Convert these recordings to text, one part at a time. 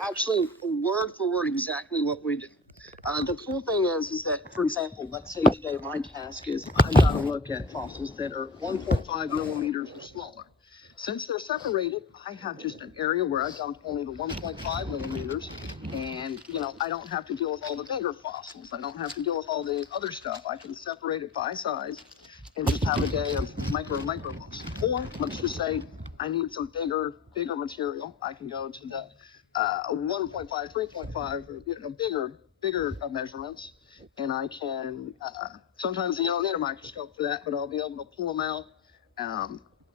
Actually, word for word, exactly what we do. The cool thing is that, for example, let's say today my task is I've got to look at fossils that are 1.5 millimeters or smaller. Since they're separated, I have just an area where I dumped only the 1.5 millimeters, and I don't have to deal with all the bigger fossils. I don't have to deal with all the other stuff. I can separate it by size and just have a day of micro bumps. Or let's just say I need some bigger material. I can go to the 1.5, 3.5, or bigger measurements, and I can. Sometimes you don't need a microscope for that, but I'll be able to pull them out,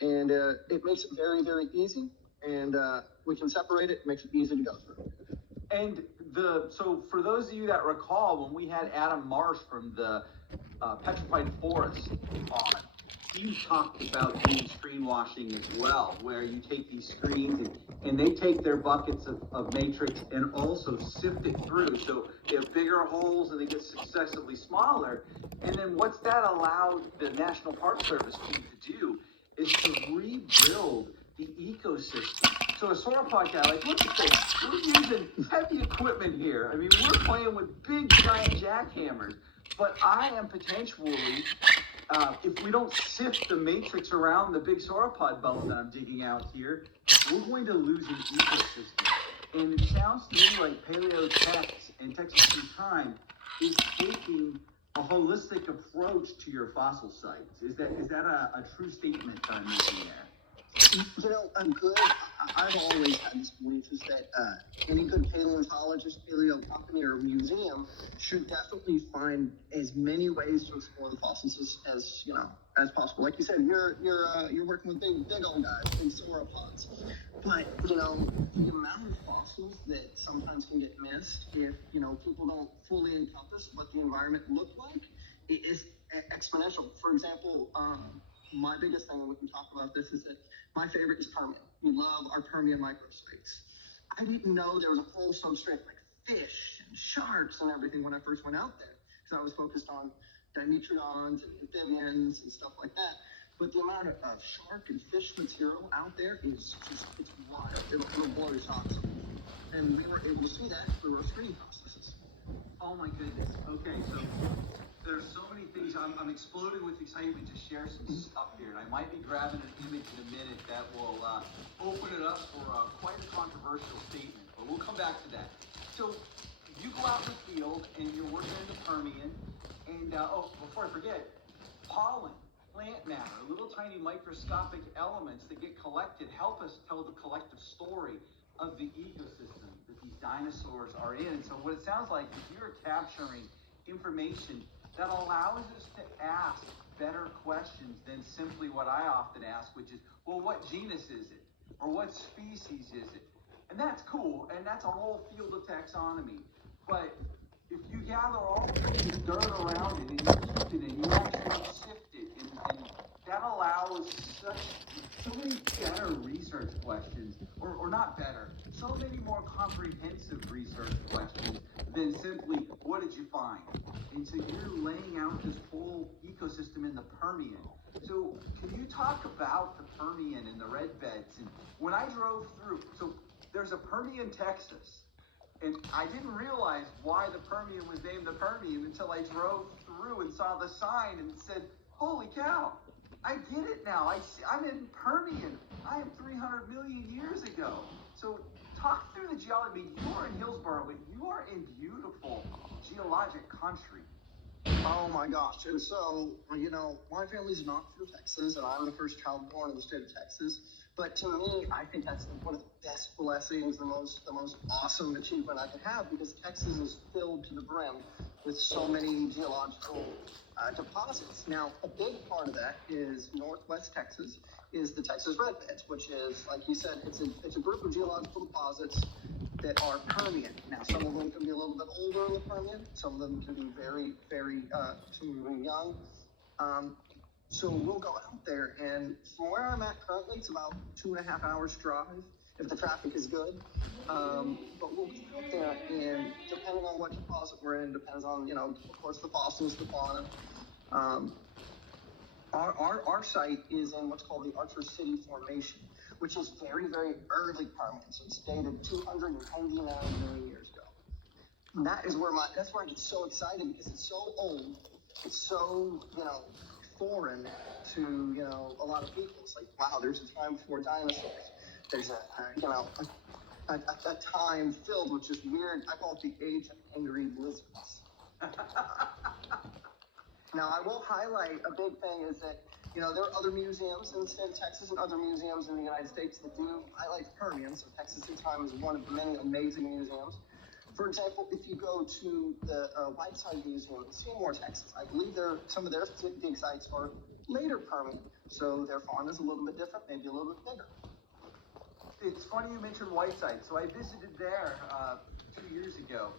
and it makes it very easy. And we can separate it. It makes it easy to go through. And so for those of you that recall, when we had Adam Marsh from the Petrified Forest on, he talked about doing screen washing as well, where you take these screens and they take their buckets of matrix and also sift it through. So they have bigger holes and they get successively smaller. And then what's that allowed the National Park Service team to do is to rebuild the ecosystem. So a sauropod guy, like, look at this, we're using heavy equipment here. I mean, we're playing with big giant jackhammers, but I am potentially, if we don't sift the matrix around the big sauropod bone that I'm digging out here, we're going to lose an ecosystem. And it sounds to me like PaleoTex and Texas in Time is taking a holistic approach to your fossil sites. Is that a true statement that I'm making there? I've always had this belief is that any good paleontologist, paleo company, or museum should definitely find as many ways to explore the fossils as possible. Like you said, you're working with big old guys, big sauropods, but the amount of fossils that sometimes can get missed if people don't fully encompass what the environment looked like is exponential. For example, my biggest thing, and we can talk about this, is that my favorite is Permian. We love our Permian microspace. I didn't know there was a whole substrate like fish and sharks and everything when I first went out there, because I was focused on dimetrodons and amphibians and stuff like that. But the amount of shark and fish material out there is it's wild. It'll blow your socks off. And we were able to see that through our screening processes. Oh my goodness. Okay, so there's so many things. I'm exploding with excitement to share some stuff here, and I might be grabbing an image in a minute that will open it up for quite a controversial statement, but we'll come back to that. So you go out in the field and you're working in the Permian, and before I forget, pollen, plant matter, little tiny microscopic elements that get collected help us tell the collective story of the ecosystem that these dinosaurs are in. And so what it sounds like is you're capturing information that allows us to ask better questions than simply what I often ask, which is, well, what genus is it? Or what species is it? And that's cool, and that's a whole field of taxonomy. But if you gather all the dirt around it and you keep it and you actually sift it, and that allows so many better research questions, or not better, so many more comprehensive research questions than simply, what did you find? And so you're laying out this whole ecosystem in the Permian. So can you talk about the Permian and the red beds? And when I drove through, so there's a Permian, Texas, and I didn't realize why the Permian was named the Permian until I drove through and saw the sign and said, holy cow, I get it now. I'm in Permian. I am 300 million years ago. So talk through the geology. You are in Hillsborough, but you are in beautiful geologic country. Oh my gosh. And so, my family's not from Texas, and I'm the first child born in the state of Texas. But to me, I think that's one of the best blessings, the most awesome achievement I could have, because Texas is filled to the brim with so many geological deposits. Now, a big part of that is Northwest Texas, is the Texas Red Beds, which is, like you said, it's a group of geological deposits that are Permian. Now, some of them can be a little bit older in the Permian. Some of them can be very young. So we'll go out there, and from where I'm at currently, it's about 2.5 hours drive if the traffic is good. But we'll be out there, and depending on what deposit we're in, depends on, of course, the fossils, the fauna. Our site is in what's called the Archer City Formation, which is very, very early Permian. So it's dated 299 million years ago. And that's where I get so excited because it's so old. It's so, foreign to, a lot of people. It's like, wow, there's a time before dinosaurs. There's a time filled with just weird, I call it the age of angry lizards. Now, I will highlight a big thing is that, there are other museums in the state of Texas and other museums in the United States that do highlight the Permian. So Texas in Time is one of the many amazing museums. For example, if you go to the Whiteside Museum in Seymour, Texas, I believe some of their dig sites are later Permian. So their fauna is a little bit different, maybe a little bit bigger. It's funny you mentioned Whiteside. So I visited there 2 years ago.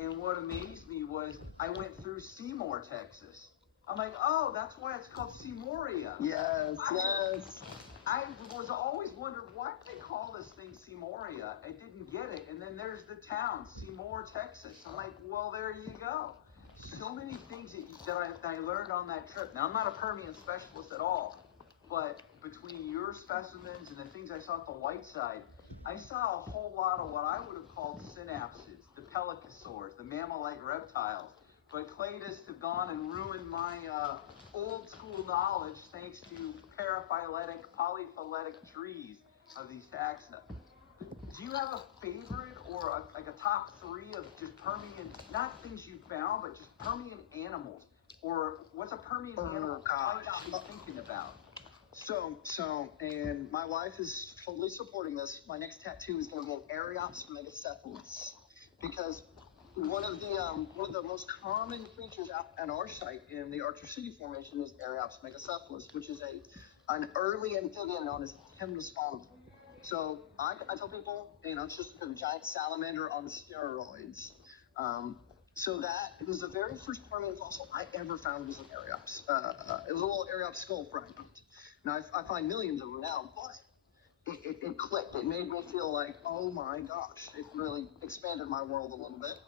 And what amazed me was I went through Seymour, Texas. I'm like, oh, that's why it's called Seymoria. Yes. I was always wondering, why do they call this thing Seymoria? I didn't get it. And then there's the town, Seymour, Texas. I'm like, well, there you go. So many things that I learned on that trip. Now, I'm not a Permian specialist at all, but between your specimens and the things I saw at the Whiteside, I saw a whole lot of what I would have called synapses, the pelycosaurs, the mammal-like reptiles. But Cladus have gone and ruined my old school knowledge thanks to paraphyletic, polyphyletic trees of these taxa. Do you have a favorite or a top three of just Permian, not things you found, but just Permian animals? Or what's a Permian animal you might not be thinking about? And my wife is totally supporting this. My next tattoo is going to be an Ariops megacephalus, because one of the most common creatures at our site in the Archer City Formation is Ariops megacephalus, which is an early amphibian known as Temnospondyl. So I tell people, it's just a giant salamander on steroids. So that it was the very first Permian fossil I ever found was an Ariops. It was a little Ariops skull fragment. Now I find millions of them now, but it clicked. It made me feel like, oh my gosh, it really expanded my world a little bit.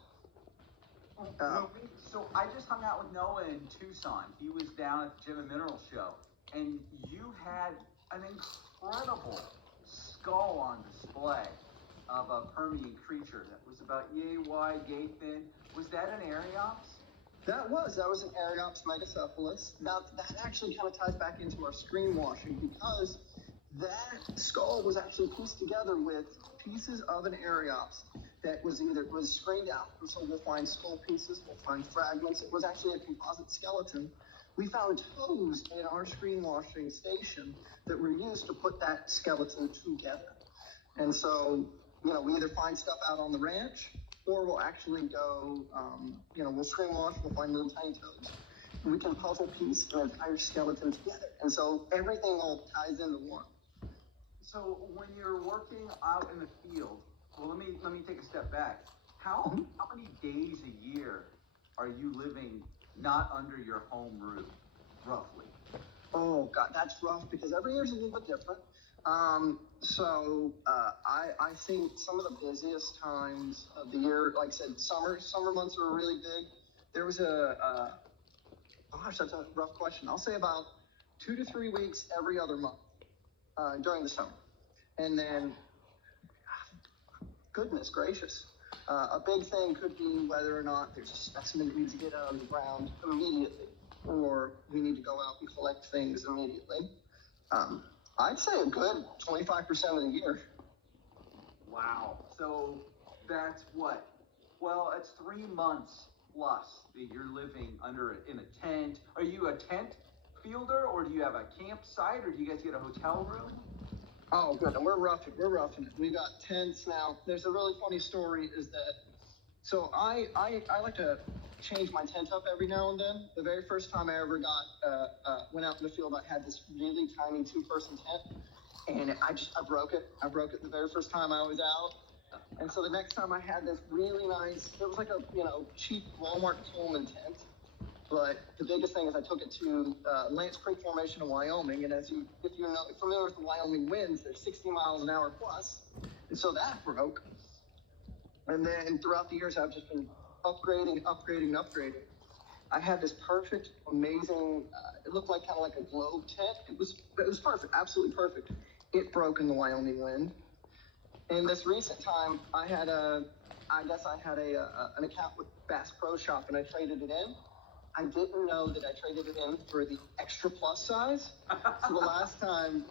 So I just hung out with Noah in Tucson. He was down at the Gem and Mineral Show, and you had an incredible skull on display of a Permian creature that was about yay wide, yay thin. Was that an Ariops? That was an Ariops megacephalus. Now that actually kind of ties back into our screen washing, because that skull was actually pieced together with pieces of an Ariops that was screened out. And so we'll find skull pieces, we'll find fragments. It was actually a composite skeleton. We found toes in our screen washing station that were used to put that skeleton together. And so, we either find stuff out on the ranch, or we'll actually go, we'll screen wash, we'll find little tiny toes. We can puzzle piece an entire skeleton together. And so everything all ties into one. So when you're working out in the field, well, let me take a step back. How many days a year are you living not under your home roof, roughly? Oh God, that's rough because every year is a little bit different. I think some of the busiest times of the year, like I said, summer months are really big. There was that's a rough question. I'll say about 2 to 3 weeks every other month during the summer. And then, goodness gracious, a big thing could be whether or not there's a specimen that needs to get out of the ground immediately, or we need to go out and collect things immediately. I'd say a good 25% of the year. Wow. So that's what? Well, it's 3 months plus that you're living in a tent. Are you a tent fielder, or do you have a campsite, or do you guys get a hotel room? Oh, good. And we're roughing it. We got tents now. There's a really funny story is that, so I like to change my tent up every now and then. The very first time I ever went out in the field, I had this really tiny 2-person tent, and I broke it. I broke it the very first time I was out. And so the next time I had this really nice, it was like a, cheap Walmart Coleman tent. But the biggest thing is I took it to Lance Creek Formation in Wyoming, and if you're familiar with the Wyoming winds, they're 60 miles an hour plus, and so that broke. And then throughout the years, I've just been upgrading. I had this perfect, amazing. It looked like kind of like a globe tent. It was perfect, absolutely perfect. it broke in the Wyoming wind. In this recent time, I had an account with Bass Pro Shop, and I traded it in. I didn't know that I traded it in for the extra plus size. So the last time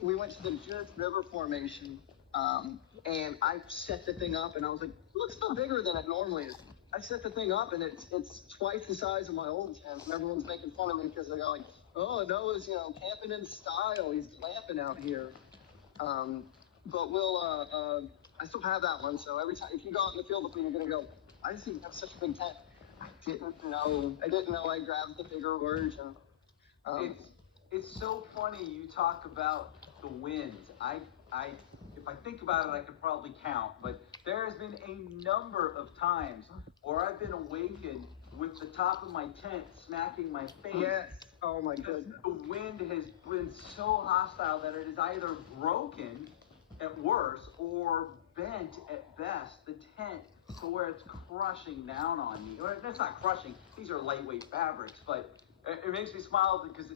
we went to the Judith River Formation, and I set the thing up, and I was like, it looks a bit bigger than it normally is. I set the thing up, and it's twice the size of my old tent, and everyone's making fun of me because they're like, oh, Noah's, camping in style. He's glamping out here. But I still have that one. So every time, if you go out in the field with me, you're going to go, I just think you have such a big tent. I didn't know I grabbed the bigger version. It's so funny you talk about the winds. If I think about it, I could probably count, but there has been a number of times where I've been awakened with the top of my tent smacking my face. Yes. Oh my goodness. The wind has been so hostile that it is either broken at worst or bent at best the tent to where it's crushing down on me. Or that's not crushing. These are lightweight fabrics, but it makes me smile because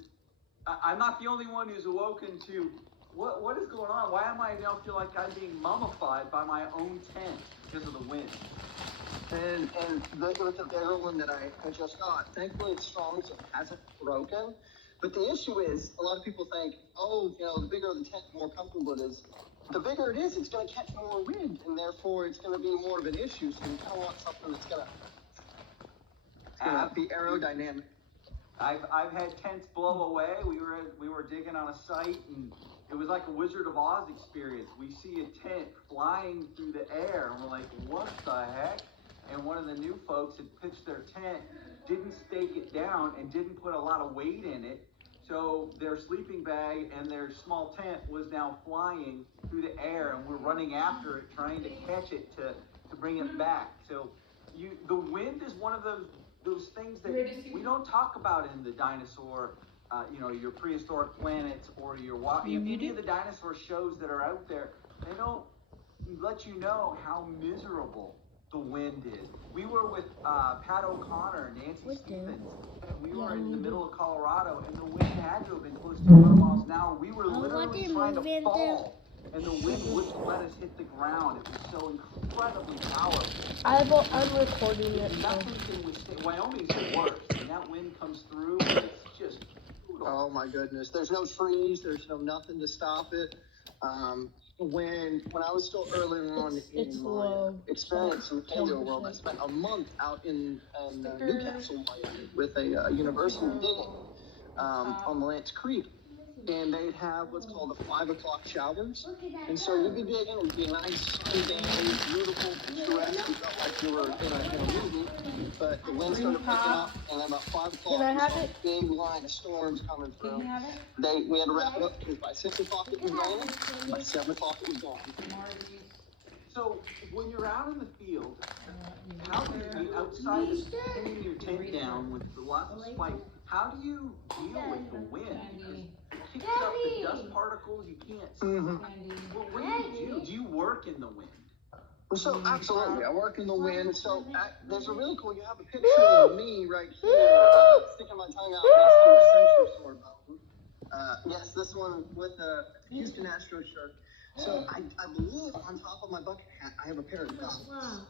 I'm not the only one who's awoken to what is going on? Why am I now feel like I'm being mummified by my own tent because of the wind? And with the bigger one that I just got, thankfully it's strong, so it hasn't broken. But the issue is, a lot of people think, the bigger the tent, the more comfortable it is. The bigger it is, it's going to catch more wind, and therefore it's going to be more of an issue. So you kind of want something that's going to be aerodynamic. I've had tents blow away. We were digging on a site, and it was like a Wizard of Oz experience. We see a tent flying through the air, and we're like, what the heck? And one of the new folks had pitched their tent, didn't stake it down, and didn't put a lot of weight in it. So their sleeping bag and their small tent was now flying through the air, and we're running after it, trying to catch it to bring it back. So the wind is one of those things that we don't talk about in the dinosaur, your prehistoric planets or any of the dinosaur shows that are out there. They don't let you know how miserable the wind is. We were with Pat O'Connor and Nancy Stevens, and we were in the middle of Colorado, and the wind had to have been close to 100 miles an hour. We were literally trying to fall, and the wind wouldn't let us hit the ground. It was so incredibly powerful. I'm recording it. Nothing can withstand. Wyoming's the worst, and that wind comes through, and it's just brutal. Oh my goodness. There's no trees, there's nothing to stop it. When I was still early on in my experience in paleo world, I spent a month out in Newcastle, Wyoming, with a university digging on Lance Creek. And they'd have what's called the 5 o'clock showers. And so you'd be digging, it would be a nice sunny day, beautiful, picturesque. You felt like you were in a movie. But the wind started picking up, and then about 5 o'clock, we saw a big line of storms coming through. We had to wrap it up because by 6 o'clock it was raining, by 7 o'clock it was gone. So when you're out in the field, how do you, outside of pinning your tent down with lots of spikes, how do you deal with the wind? Because it kicks up the dust particles, you can't see. Well, what do you do? Do you work in the wind? So absolutely, I work in the wind. So there's a really cool. You have a picture of me right here, sticking my tongue out next to a Century Sword bone. Yes, this one with a Houston Astros shirt. So I believe on top of my bucket hat, I have a pair of goggles.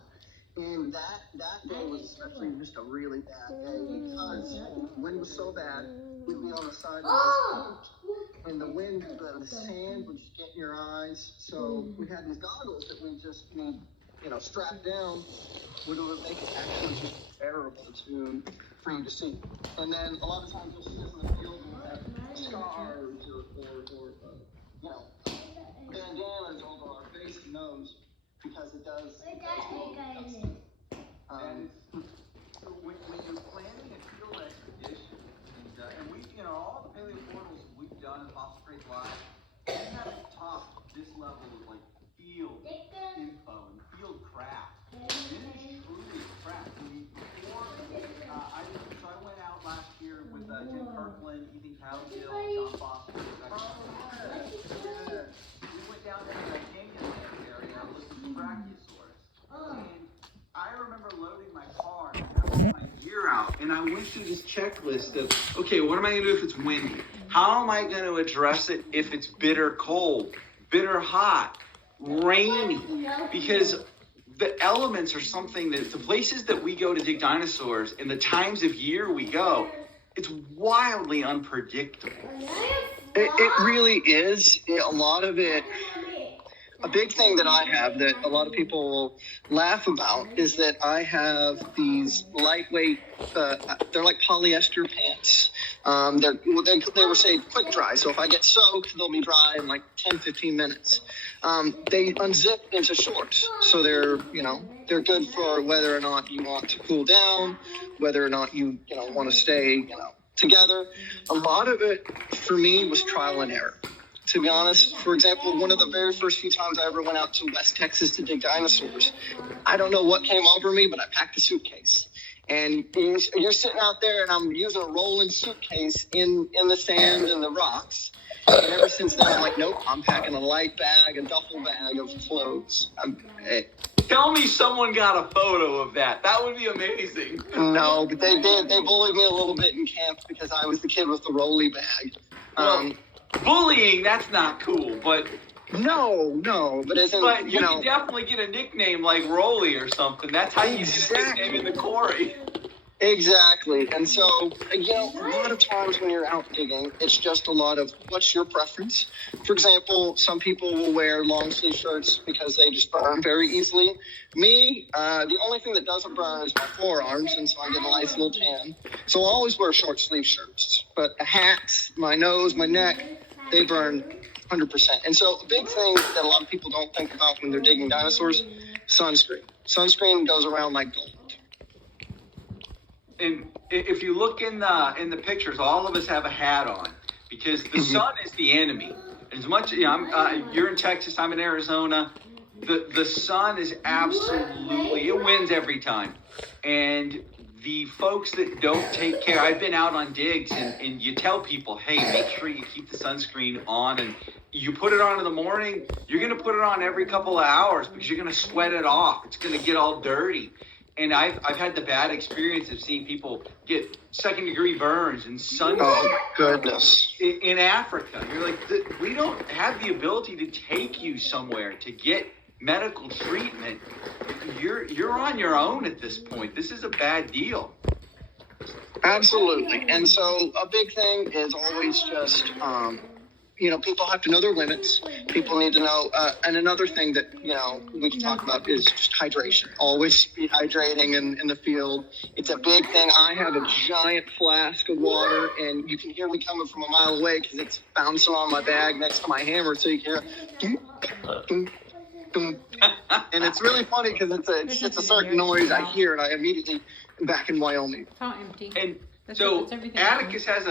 And that day was actually just a really bad day because the wind was so bad. We'd be on the side of this beach, and the wind, the sand would just get in your eyes. So we had these goggles that we just strapped down, which would make it actually just terrible for you to see. And then a lot of times you'll see us in the field and have scars or bandanas over our face and nose because it does. When you're planning a field expedition, and we, all the paleo portals we've done in Fossil Creek Live, we haven't talked this level of like field info and field craft. It is truly a craft. I went out last year with Jim Kirkland, Ethan Cowgill, John Foster. We went down to the canyon area looking for Brachiosaurus. And I remember loading my car and having my gear out, and I went through this checklist of, okay, what am I going to do if it's windy? How am I going to address it if it's bitter cold, bitter hot, rainy? Because the elements are something that the places that we go to dig dinosaurs and the times of year we go, it's wildly unpredictable. It really is. A lot of it, a big thing that I have that a lot of people will laugh about is that I have these lightweight, they're like polyester pants. They were say quick dry. So if I get soaked, they'll be dry in like 10, 15 minutes. They unzip into shorts. So they're good for whether or not you want to cool down, whether or not you want to stay, together. A lot of it for me was trial and error. To be honest, for example, one of the very first few times I ever went out to West Texas to dig dinosaurs, I don't know what came over me, but I packed a suitcase. And you're sitting out there, and I'm using a rolling suitcase in the sand and the rocks. And ever since then, I'm like, nope, I'm packing a light bag, a duffel bag of clothes. Tell me someone got a photo of that. That would be amazing. No, but they did. They bullied me a little bit in camp because I was the kid with the rolly bag. Bullying, that's not cool, but no, but isn't, but you can definitely get a nickname like Rolly or something. That's how you get a nickname in the quarry. Exactly. And so, a lot of times when you're out digging, it's just a lot of what's your preference. For example, some people will wear long sleeve shirts because they just burn very easily. Me, the only thing that doesn't burn is my forearms, and so I get a nice little tan. So I'll always wear short sleeve shirts. But a hat, my nose, my neck, they burn 100%. And so a big thing that a lot of people don't think about when they're digging dinosaurs, sunscreen. Sunscreen goes around like gold. And if you look in the pictures, all of us have a hat on because the sun is the enemy. As much you're in Texas, I'm in Arizona. The sun is absolutely, it wins every time. And the folks that don't take care, I've been out on digs and you tell people, hey, make sure you keep the sunscreen on, and you put it on in the morning. You're going to put it on every couple of hours because you're going to sweat it off. It's going to get all dirty. And I've had the bad experience of seeing people get second-degree burns and sun. Oh, goodness. In Africa. You're like, we don't have the ability to take you somewhere to get medical treatment. You're on your own at this point. This is a bad deal. Absolutely. And so a big thing is always just, people have to know their limits. People need to know. And another thing that, we can talk about is just hydration. Always be hydrating in the field. It's a big thing. I have a giant flask of water, and you can hear me coming from a mile away because it's bouncing on my bag next to my hammer. So you can hear, and it's really funny because it's just a certain noise I hear, and I immediately am back in Wyoming. It's all empty. And That's so everything. Atticus has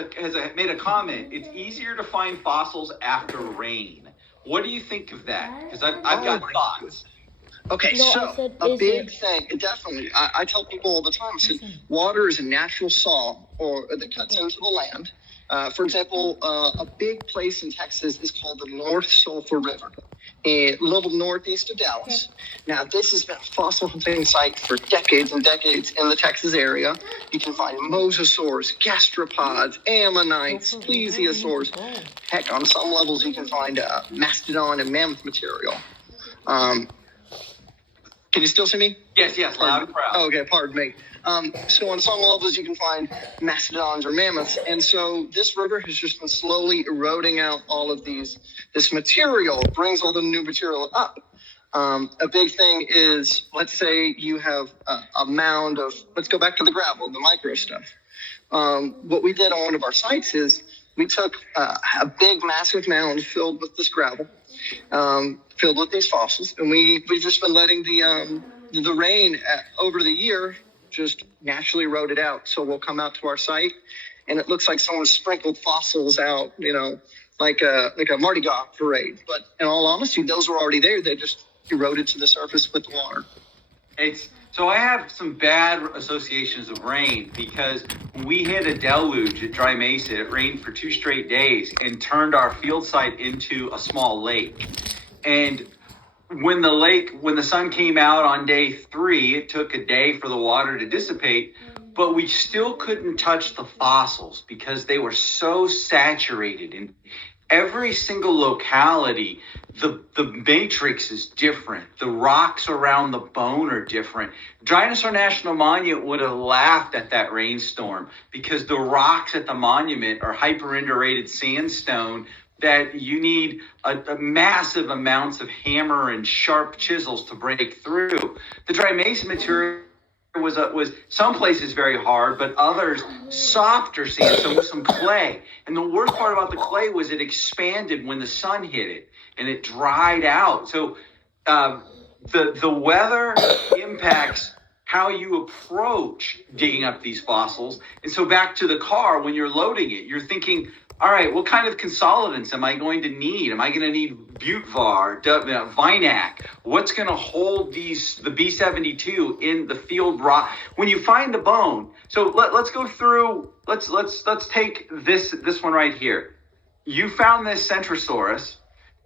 made a comment. It's easier to find fossils after rain. What do you think of that? Because I've got thoughts. Okay, No, I so said, a is big it? thing, definitely. I tell people all the time, I said, water is a natural saw that cuts into the land. For example, a big place in Texas is called the North Sulphur River, a little northeast of Dallas. Now, this has been a fossil hunting site for decades and decades in the Texas area. You can find mosasaurs, gastropods, ammonites, plesiosaurs. Heck, on some levels, you can find mastodon and mammoth material. Can you still see me? Yes, loud and proud. Oh, okay, pardon me. So on some levels, you can find mastodons or mammoths. And so this river has just been slowly eroding out all of this material, brings all the new material up. A big thing is, let's say you have a mound of, let's go back to the gravel, the micro stuff. What we did on one of our sites is we took a big, massive mound filled with this gravel, filled with these fossils, and we've just been letting the rain over the year just naturally erode it out. So we'll come out to our site, and it looks like someone sprinkled fossils out, like a Mardi Gras parade. But in all honesty, those were already there. They just eroded to the surface with the water. So I have some bad associations of rain because we hit a deluge at Dry Mesa. It rained for 2 straight days and turned our field site into a small lake. And when the sun came out on day 3, it took a day for the water to dissipate. but we still couldn't touch the fossils because they were so saturated in every single locality. The matrix is different. The rocks around the bone are different. Dinosaur National Monument would have laughed at that rainstorm because the rocks at the monument are hyperindurated sandstone that you need a massive amounts of hammer and sharp chisels to break through. The dry mason material was some places very hard, but others softer sand, so some clay. And the worst part about the clay was it expanded when the sun hit it, and it dried out. So the weather impacts how you approach digging up these fossils. And so back to the car, when you're loading it, you're thinking, all right, what kind of consolidants am I going to need? Am I going to need Butvar, Vinac? What's going to hold the B72 in the field rock? When you find the bone, so let's go through. Let's take this one right here. You found this Centrosaurus,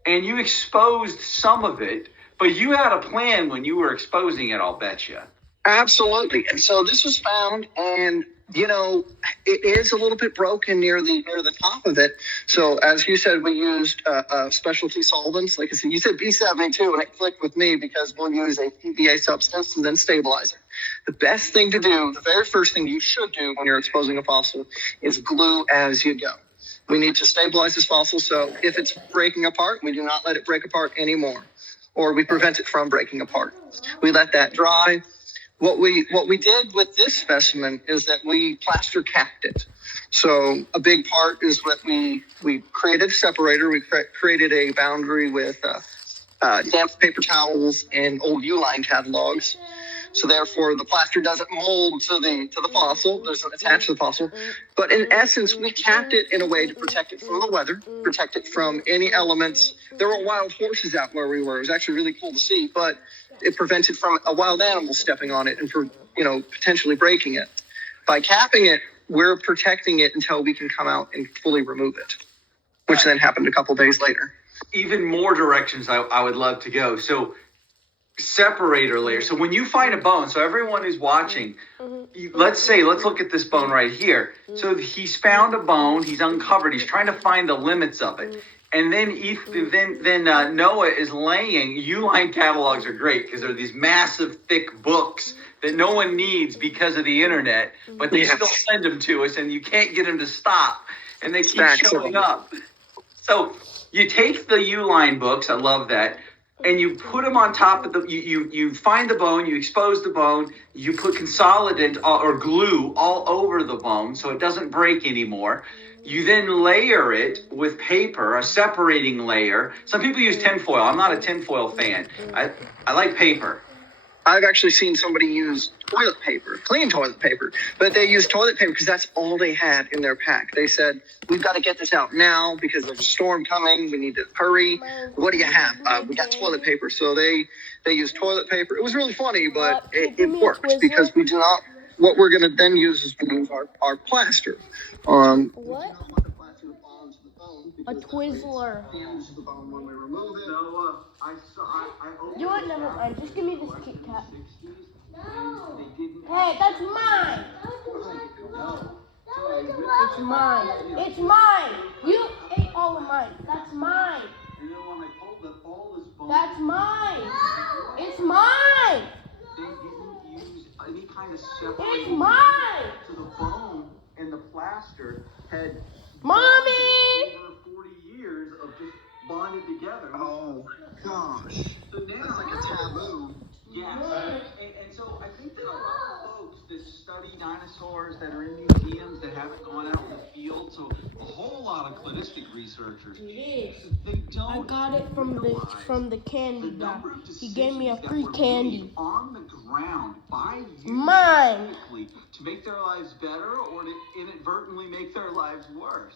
and you exposed some of it, but you had a plan when you were exposing it, I'll bet you. Absolutely. And so this was found, and it is a little bit broken near the top of it. So as you said, we used specialty solvents. Like I said, you said B72, and it clicked with me because we'll use a PVA substance and then stabilizer. The best thing to do, the very first thing you should do when you're exposing a fossil, is glue as you go. We need to stabilize this fossil, so if it's breaking apart, we do not let it break apart anymore, or we prevent it from breaking apart. We let that dry. What we did with this specimen is that we plaster capped it. So a big part is what we created a separator. We created a boundary with damp paper towels and old Uline catalogs. So therefore, the plaster doesn't mold to the fossil, doesn't attach to the fossil. But in essence, we capped it in a way to protect it from the weather, protect it from any elements. There were wild horses out where we were. It was actually really cool to see, but it prevented from a wild animal stepping on it and potentially breaking it. By capping it, we're protecting it until we can come out and fully remove it, which then happened a couple days later. Even more directions I would love to go. So separator layer. So when you find a bone, so everyone who's watching, let's look at this bone right here. So he's found a bone, he's uncovered, he's trying to find the limits of it. And then Noah is laying, Uline catalogs are great because they're these massive, thick books that no one needs because of the internet, but they still send them to us, and you can't get them to stop, and they keep showing up. So you take the Uline books, I love that, and you put them on top of you find the bone, you expose the bone, you put consolidant or glue all over the bone so it doesn't break anymore. You then layer it with paper, a separating layer. Some people use tinfoil. I'm not a tinfoil fan. I like paper. I've actually seen somebody use toilet paper, clean toilet paper, but they used toilet paper because that's all they had in their pack. They said, we've got to get this out now because there's a storm coming. We need to hurry. What do you have? We got toilet paper. So they used toilet paper. It was really funny, but it works because we do not, what we're going to then use is to use our plaster. What? A Twizzler. The bone when we remove it. No, You know what? Never mind. Just give me this Kit Kat. No. Hey, that's mine. It's mine. It's mine. You ate all of mine. That's mine. And then when I pulled up all this bone, That's mine. It's mine. they didn't use any kind of It's separating mine. to the bone, and the plaster had Mommy. over 40 years of just bonded together. Oh, gosh. So now That's like a taboo. yeah, and so I think that a lot of folks that study dinosaurs that are in museums that haven't gone out in the field, so a whole lot of cladistic researchers, they I don't got it from the candy the guy. number of He gave me a decisions that free were candy. made on the ground by you Mine. specifically to make their lives better or to inadvertently make their lives worse.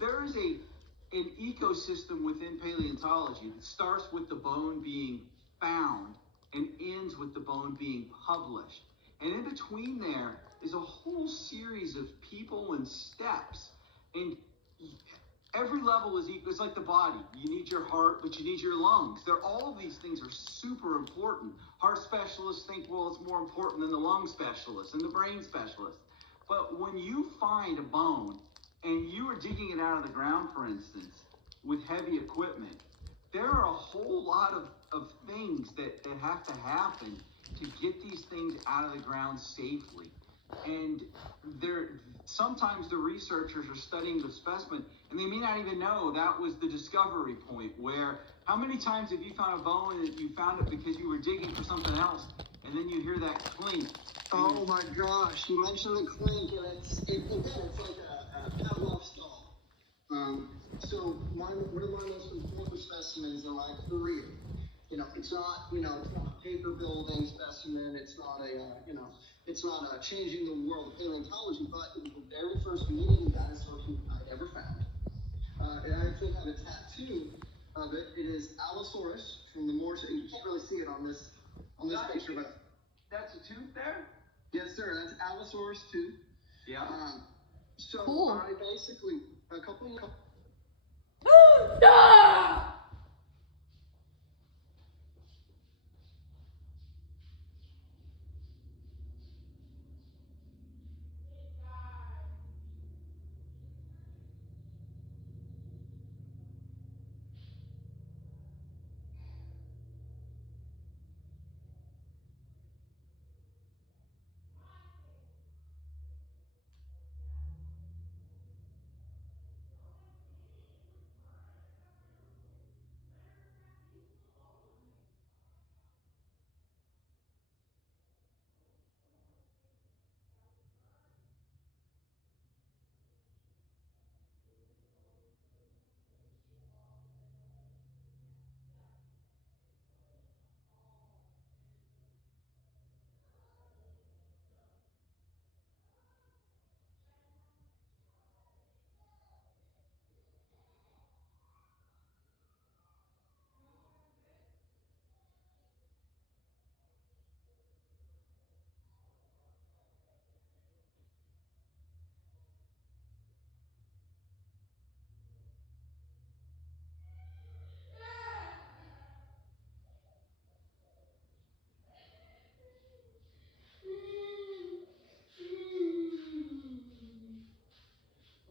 There is an ecosystem within paleontology that starts with the bone being found and ends with the bone being published. And in between there is a whole series of people and steps. And every level is equal. It's like the body. You need your heart, but you need your lungs. All of these things are super important. Heart specialists think, well, it's more important than the lung specialist and the brain specialist. But when you find a bone and you are digging it out of the ground, for instance, with heavy equipment, there are a whole lot of things that have to happen to get these things out of the ground safely. And sometimes the researchers are studying the specimen and they may not even know that was the discovery point. Where how many times have you found a bone and you found it because you were digging for something else and then you hear that clink? Oh my gosh, you mentioned the clink, and it's like a Pavlov stall. So one of my most important specimens in my career, it's not a paper building specimen, it's not a changing the world of paleontology, but it was the very first medium dinosaur I ever found. And I actually have a tattoo of it. It is Allosaurus from the Morse. You can't really see it on this picture, but That's a tooth there? yes, sir. That's Allosaurus tooth. Yeah. So Cool. I basically a couple. No!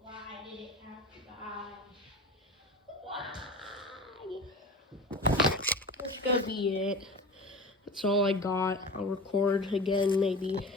Why did it have to die? Why? That's gonna be it. That's all I got. I'll record again maybe